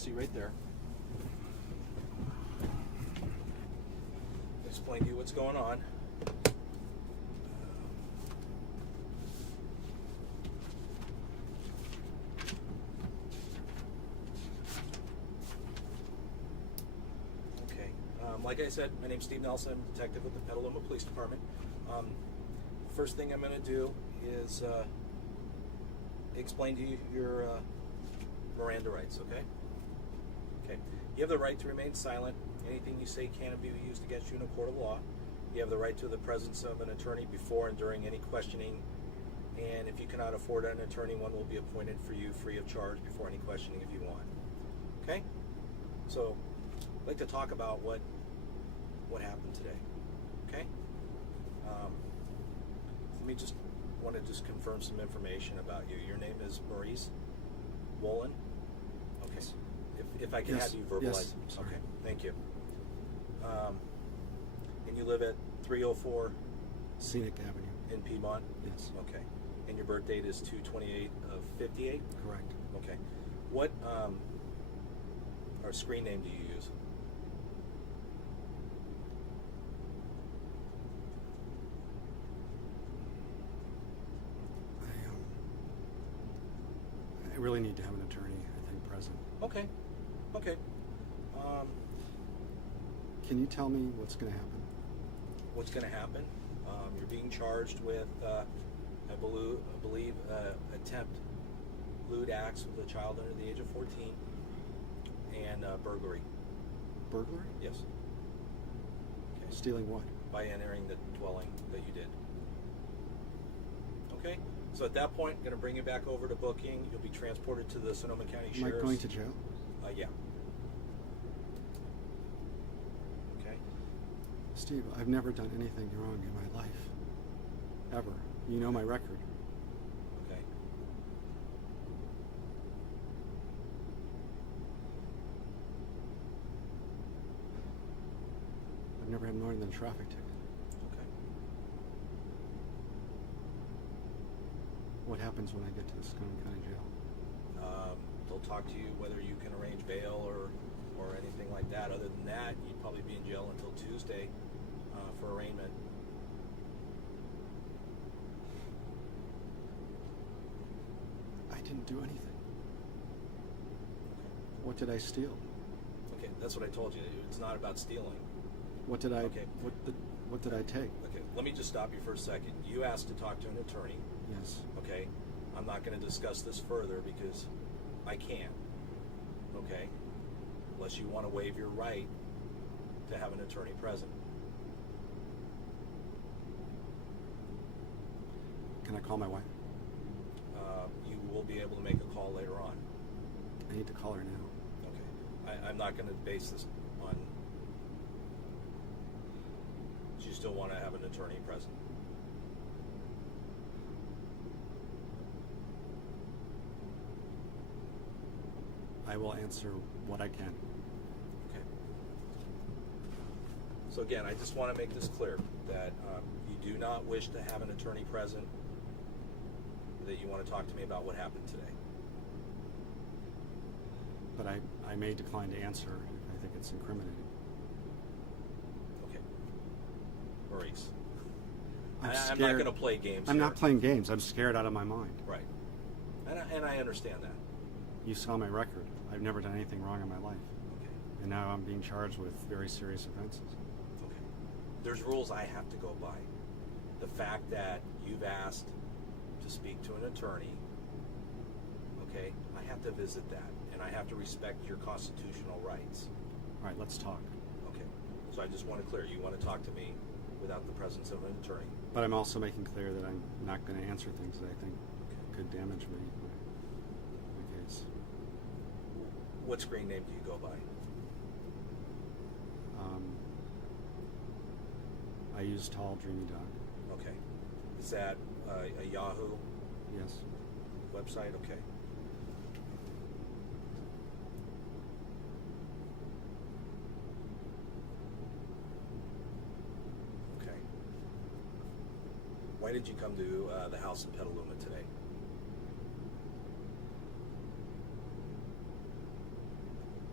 see right there. Explain to you what's going on. Like I said, my name's Steve Nelson. I'm a detective with the Petaluma Police Department. First thing I'm going to do is explain to you your Miranda rights, okay? Okay. You have the right to remain silent. Anything you say cannot be used against you in a court of law. You have the right to the presence of an attorney before and during any questioning. And if you cannot afford an attorney, one will be appointed for you free of charge before any questioning if you want. Okay? So, I'd like to talk about what happened today. Okay? Let me just confirm some information about you. Your name is Maurice Wolin. Okay. Yes. If I can Yes. have you verbalize. Yes. Sorry. Okay. Thank you. And you live at 304 Scenic Avenue. in Piedmont? Yes. Okay. And your birth date is 2/28 of 58? Correct. Okay. What or screen name do you use? I really need to have an attorney, I think, present. Okay. Okay. Can you tell me what's going to happen? What's going to happen? You're being charged with, I believe, attempt lewd acts with a child under the age of 14 and burglary. Burglary? Yes. Okay. Stealing what? By entering the dwelling that you did. Okay. So at that point, I'm going to bring you back over to booking. You'll be transported to the Sonoma County Am Sheriff's. I going to jail? Yeah. Okay. Steve, I've never done anything wrong in my life. Ever. You know my record. Okay. I've never had more than a traffic ticket. Okay. What happens when I get to the Sonoma County Jail? They'll talk to you whether you can arrange bail or anything like that. Other than that, you'd probably be in jail until Tuesday for arraignment. I didn't do anything. What did I steal? Okay, that's what I told you. It's not about stealing. What did I? Okay. What did I take? Okay, let me just stop you for a second. You asked to talk to an attorney. Yes. Okay, I'm not going to discuss this further because I can't. Okay, unless you want to waive your right to have an attorney present. Can I call my wife? You will be able to make a call later on. I need to call her now. Okay, I'm not going to base this on. Do you still want to have an attorney present? I will answer what I can. Okay. So again, I just want to make this clear that you do not wish to have an attorney present, that you want to talk to me about what happened today. But I may decline to answer if I think it's incriminating. Okay. Maurice. I'm not scared. going to play games I'm here. not playing games. I'm scared out of my mind. Right. And I understand that. You saw my record. I've never done anything wrong in my life. Okay. And now I'm being charged with very serious offenses. Okay. There's rules I have to go by. The fact that you've asked to speak to an attorney, okay, I have to visit that, and I have to respect your constitutional rights. All right, let's talk. Okay. So I just want to clear, you want to talk to me without the presence of an attorney. But I'm also making clear that I'm not going to answer things that I think could damage me, my case. What screen name do you go by? I use Tall Dreamy Dog. Okay. Is that a Yahoo Yes. website? Okay. Okay. Why did you come to the house in Petaluma today?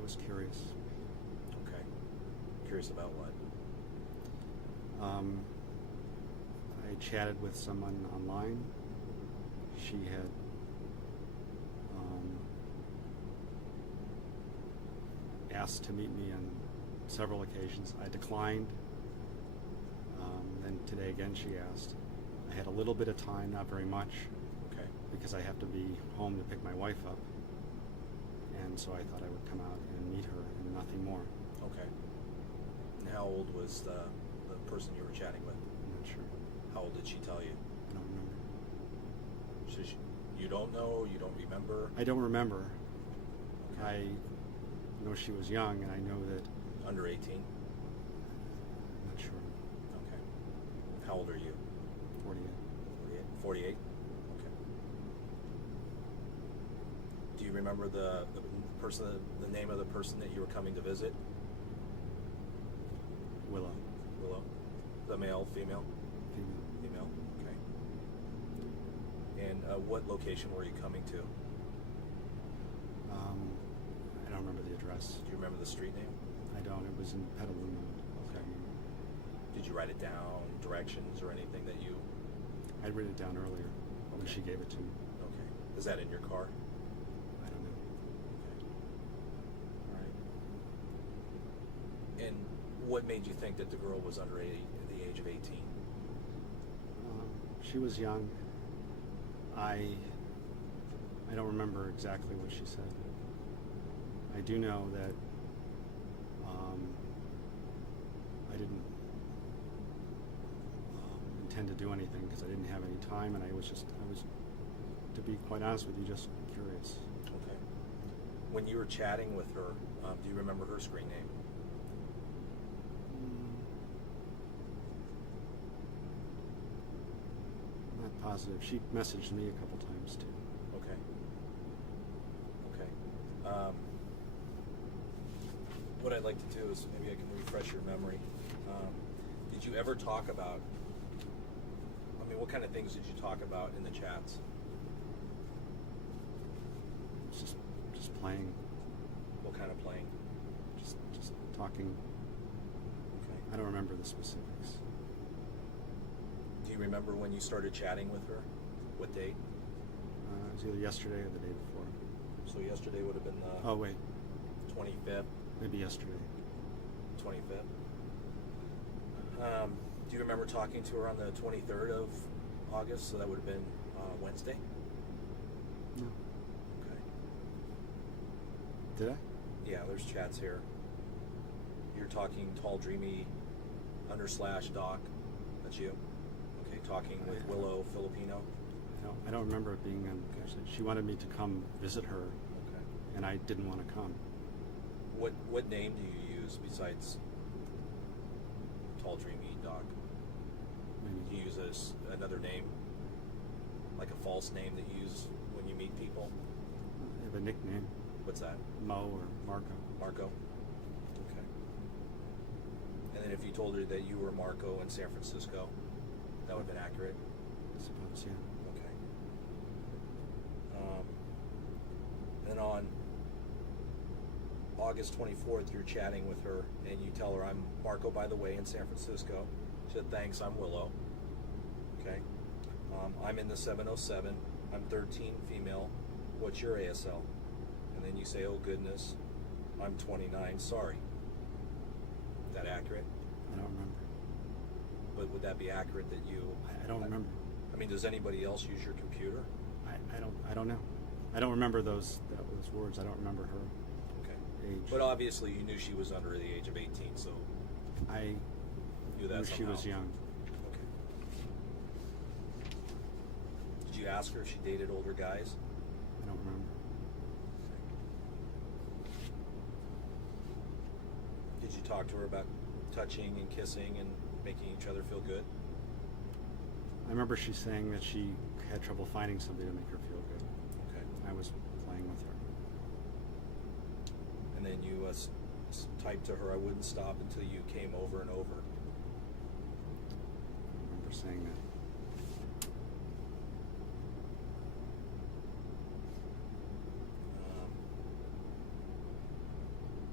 was curious. Okay. Curious about what? I chatted with someone online. She had asked to meet me on several occasions. I declined. Then today again she asked. I had a little bit of time, not very much, Okay. because I have to be home to pick my wife up. And so I thought I would come out and meet her and nothing more. Okay. And how old was the person you were chatting with? I'm not sure. How old did she tell you? I don't remember. You don't know? You don't remember? I don't remember. Okay. I know she was young, and I know that. Under 18? I'm not sure. Okay. How old are you? 48. 48? Okay. Do you remember the name of the person that you were coming to visit? Willow. Willow? The male, female? Female. Female, okay. And what location were you coming to? I don't remember the address. Do you remember the street name? I don't. It was in Petaluma. Okay. Did you write it down, directions or anything that you... I'd written it down earlier when Okay. she gave it to me. Okay. Is that in your car? I don't know. Okay. All right. And what made you think that the girl was under the age of 18? She was young. I don't remember exactly what she said. I do know that I didn't intend to do anything because I didn't have any time, and I was, to be quite honest with you, just curious. Okay. When you were chatting with her, do you remember her screen name? Not positive. She messaged me a couple times too. Okay. Okay. What I'd like to do is maybe I can refresh your memory. Did you ever talk about, what kind of things did you talk about in the chats? Just playing, What kind of playing? just talking. Okay. I don't remember the specifics. Do you remember when you started chatting with her? What date? It was either yesterday or the day before. So yesterday would have been the Oh wait, 25th, maybe yesterday. 25th. Do you remember talking to her on the 23rd of August? So that would have been Wednesday? No. Okay. Did I? Yeah, there's chats here. You're talking tall, dreamy, _doc. That's you. Okay, talking with Willow, Filipino. I don't remember it being on. She wanted me to come visit her, Okay. and I didn't want to come. What name do you use besides tall, dreamy, doc? Do Maybe. you use another name? Like a false name that you use when you meet people? I have a nickname, What's that? Mo or Marco. Marco? Okay. And then if you told her that you were Marco in San Francisco, that would have been accurate? I suppose, yeah. Okay. Then on August 24th, you're chatting with her, and you tell her, I'm Marco, by the way, in San Francisco. She said, thanks, I'm Willow. Okay. I'm in the 707. I'm 13, female. What's your ASL? And then you say, oh, goodness, I'm 29, sorry. Is that accurate? I don't remember. But would that be accurate that you... I don't remember. does anybody else use your computer? I don't know. I don't remember those words. I don't remember her Okay. age. But obviously you knew she was under the age of 18, so I knew that knew she somehow. was young. Okay. Did you ask her if she dated older guys? I don't remember. Did you talk to her about touching and kissing and making each other feel good? I remember she saying that she had trouble finding somebody to make her feel good. Okay. I was playing with her. And then you typed to her, I wouldn't stop until you came over and over. I remember saying that.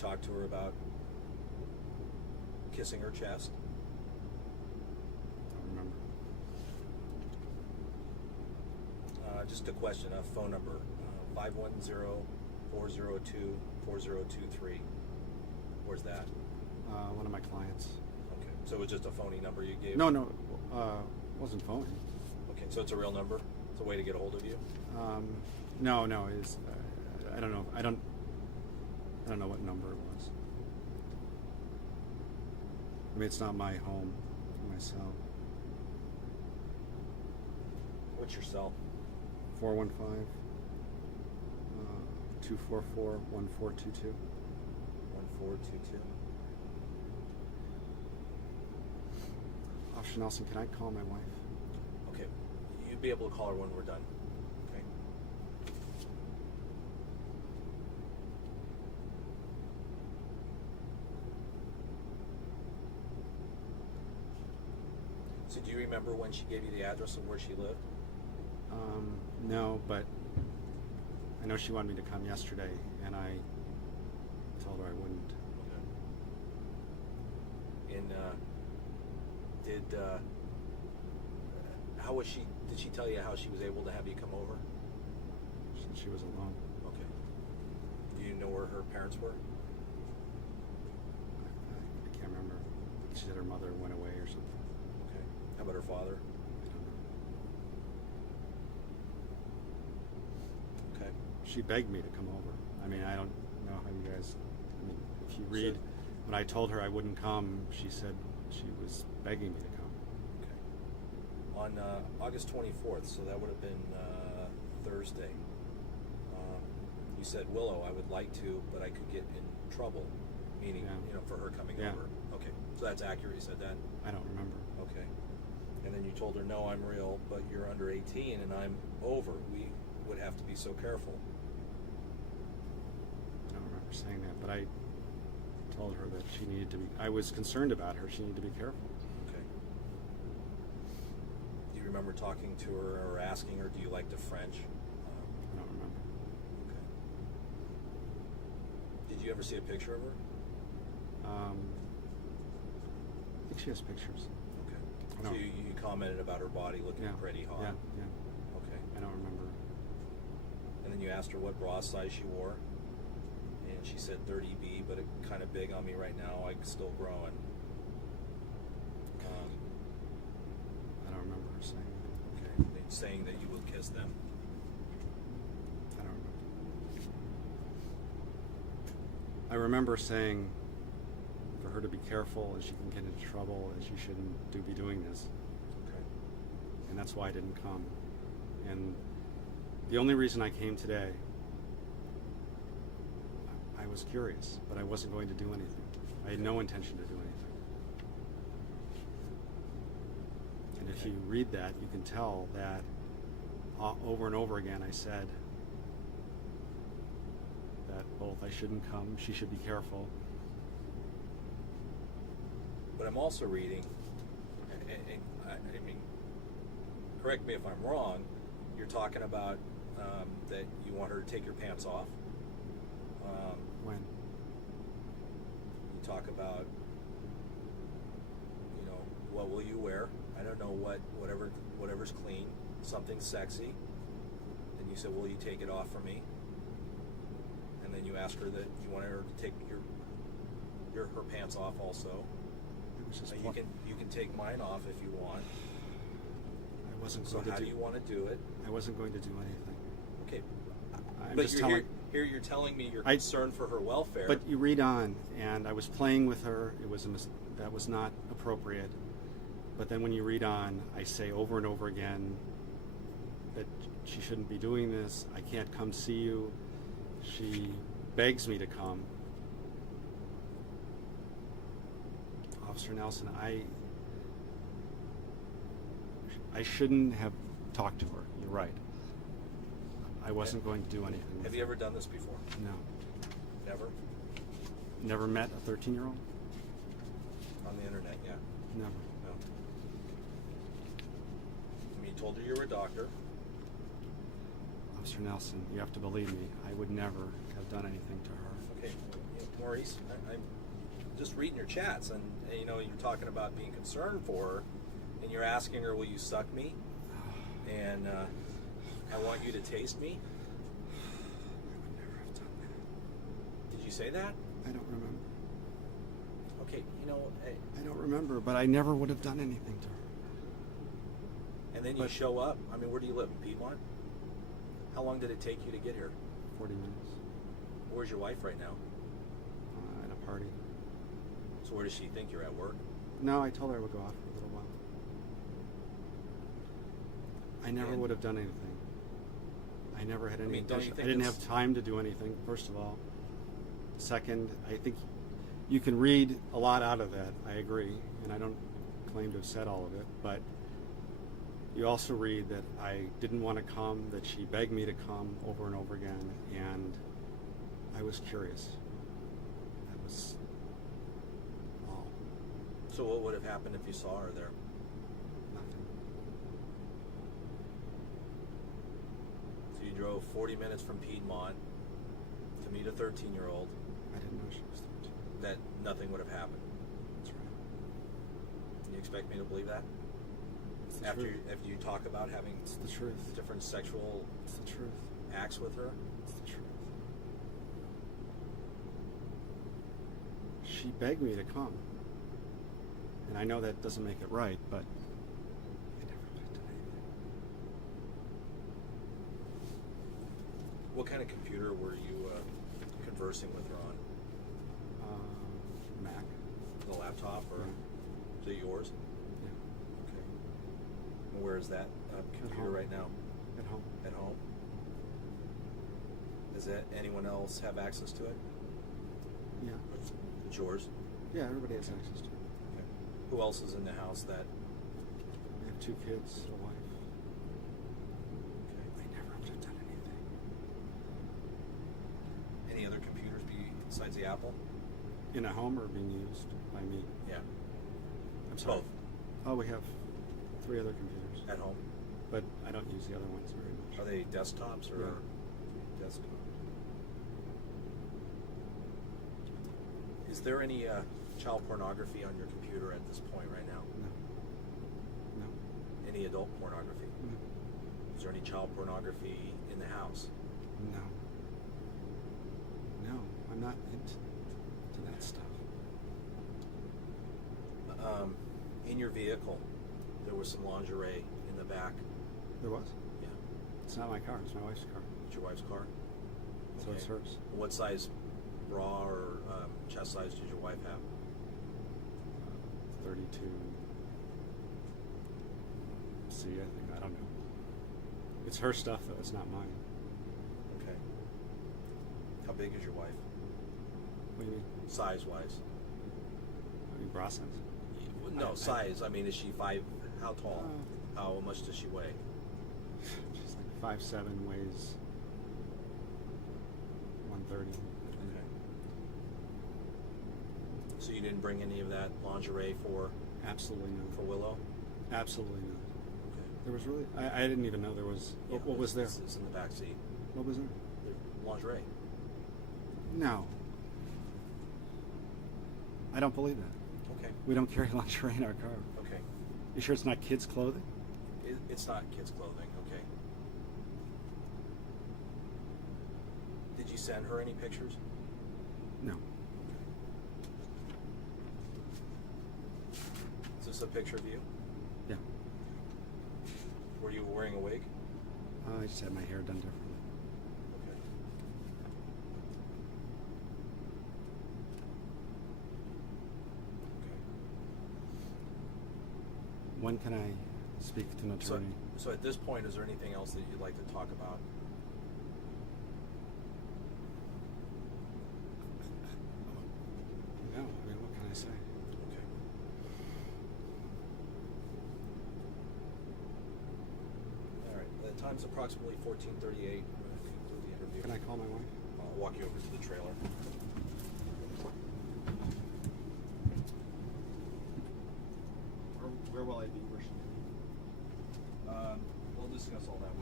talk to her about kissing her chest? Don't remember. Just a question, a phone number, 510-402-4023. Where's that? One of my clients. Okay, so it was just a phony number you gave? No, it wasn't phone. Okay, so it's a real number? It's a way to get a hold of you? No, it's, I don't know. I don't know what number it was. I mean, it's not my home, my cell. What's your cell? 415 244 1422. 1422. Officer Nelson, can I call my wife? Okay, you'd be able to call her when we're done. Okay. So do you remember when she gave you the address of where she lived? No, but I know she wanted me to come yesterday, and I told her I wouldn't. Okay. And how was she? Did she tell you how she was able to have you come over? She was alone. Okay. Do you know where her parents were? I can't remember. She said her mother went away or something. Okay. How about her father? I don't know. Okay. She begged me to come over. I mean, I don't know how you guys. I mean, if you read, when I told her I wouldn't come, she said she was begging me to come. Okay. On August 24th, so that would have been Thursday. You said, Willow, I would like to, but I could get in trouble, meaning, for her coming over. Okay, so that's accurate. You said that? I don't remember. Okay. And then you told her, no, I'm real, but you're under 18 and I'm over. We would have to be so careful. I don't remember saying that, but I told her that she needed to be. I was concerned about her. She needed to be careful. Okay. Do you remember talking to her or asking her, do you like the French? I don't remember. Okay. Did you ever see a picture of her? I think she has pictures. Okay. No. So you commented about her body looking pretty hot. Yeah. Okay. I don't remember. And then you asked her what bra size she wore, and she said 30B, but it kind of big on me right now. I'm still growing. I don't remember her saying that. Okay. And saying that you will kiss them. I don't remember. I remember saying for her to be careful and she can get into trouble and she shouldn't be doing this. Okay. And that's why I didn't come. And the only reason I came today, I was curious, but I wasn't going to do anything. I had no intention to do anything. And if you read that, you can tell that over and over again I said that both I shouldn't come, she should be careful. But I'm also reading, and I mean, correct me if I'm wrong, you're talking about that you want her to take your pants off. When? You talk about, what will you wear? I don't know whatever's clean, something sexy. And you said, will you take it off for me? And then you ask her that you want her to take her pants off also. It was just You can take mine off if you want. I wasn't So going to how do you want to do it? I wasn't going to do anything. Okay. I'm But just you're telling. here you're telling me you're concerned for her welfare. But you read on, and I was playing with her. It was that was not appropriate. But then when you read on, I say over and over again that she shouldn't be doing this. I can't come see you. She begs me to come. Officer Nelson, I shouldn't have talked to her. You're right. I wasn't going to do anything. Have you ever done this before? No. Never? Never met a 13-year-old? On the internet, yeah. Never. No. I mean, you told her you were a doctor. Officer Nelson, you have to believe me. I would never have done anything to her. Okay, more Maurice. I'm just reading your chats, and you know, you're talking about being concerned for her, and you're asking her, "Will you suck me?" And I want you to taste me. I would never have done that. Did you say that? I don't remember. Okay, you know, I don't remember, but I never would have done anything to her. and then you show up. I mean, where do you live? In Piedmont? How long did it take you to get here? 40 minutes. Where's your wife right now? At a party. So where does she think you're at work? No, I told her I would go out for a little while. I never And- would have done anything. I never had any mean, don't you intention. think I didn't it's- have time to do anything, first of all. Second, I think you can read a lot out of that. I agree. And I don't claim to have said all of it. But you also read that I didn't want to come, that she begged me to come over and over again. And I was curious. That was all. So what would have happened if you saw her there? Nothing. So you drove 40 minutes from Piedmont to meet a 13-year-old. I didn't know she was 13. That nothing would have happened. That's right. You expect me to believe that? It's the After truth. you talk about having It's the truth. different sexual It's the truth. acts with her? It's the truth. She begged me to come. And I know that doesn't make it right, but I never would have done anything. What kind of computer were you conversing with her on? Mac. The laptop, or Yeah. is it yours? Yeah. Okay. And where is that computer home. right now? At home. At home? Does anyone else have access to it? Yeah. It's yours? Yeah, everybody has access to it. Okay. Who else is in the house that... I have 2 kids, a wife. Okay. I never would have done anything. Any other computers besides the Apple? In a home or being used by me? Yeah. I'm sorry. Both. Oh, we have 3 other computers. At home? But I don't use the other ones very much. Are they desktops or Yeah. desktop? Is there any child pornography on your computer at this point right now? No. Any adult pornography? No. Is there any child pornography in the house? No. No, I'm not into that stuff. In your vehicle, there was some lingerie in the back. There was? Yeah. It's not my car, it's my wife's car. It's your wife's car? So it's hers. What size bra or chest size did your wife have? 32 C, I think. I don't know. It's her stuff, though. It's not mine. Okay. How big is your wife? What do you mean? Size-wise? I mean, bra size? No, size. I mean, is she 5? How tall? How much does she weigh? She's like 5'7", weighs 130. Okay. So you didn't bring any of that lingerie for Absolutely not. Willow? Absolutely not. Okay. There was really... I didn't even know there was... Yeah, what was there? It's in the back seat. What was there? Lingerie. No. I don't believe that. Okay. We don't carry lingerie in our car. Okay. You sure it's not kids' clothing? It's not kids' clothing. Okay. Did you send her any pictures? No. Is this a picture of you? Yeah. Were you wearing a wig? I just had my hair done differently. Okay. Okay. When can I speak to an attorney? So at this point, is there anything else that you'd like to talk about? No. I mean, what can I say? Okay. All right. The time's approximately 14:38. We're going to conclude the interview. Can I call my wife? I'll walk you over to the trailer. Where will I be? Where should I be? We'll discuss all that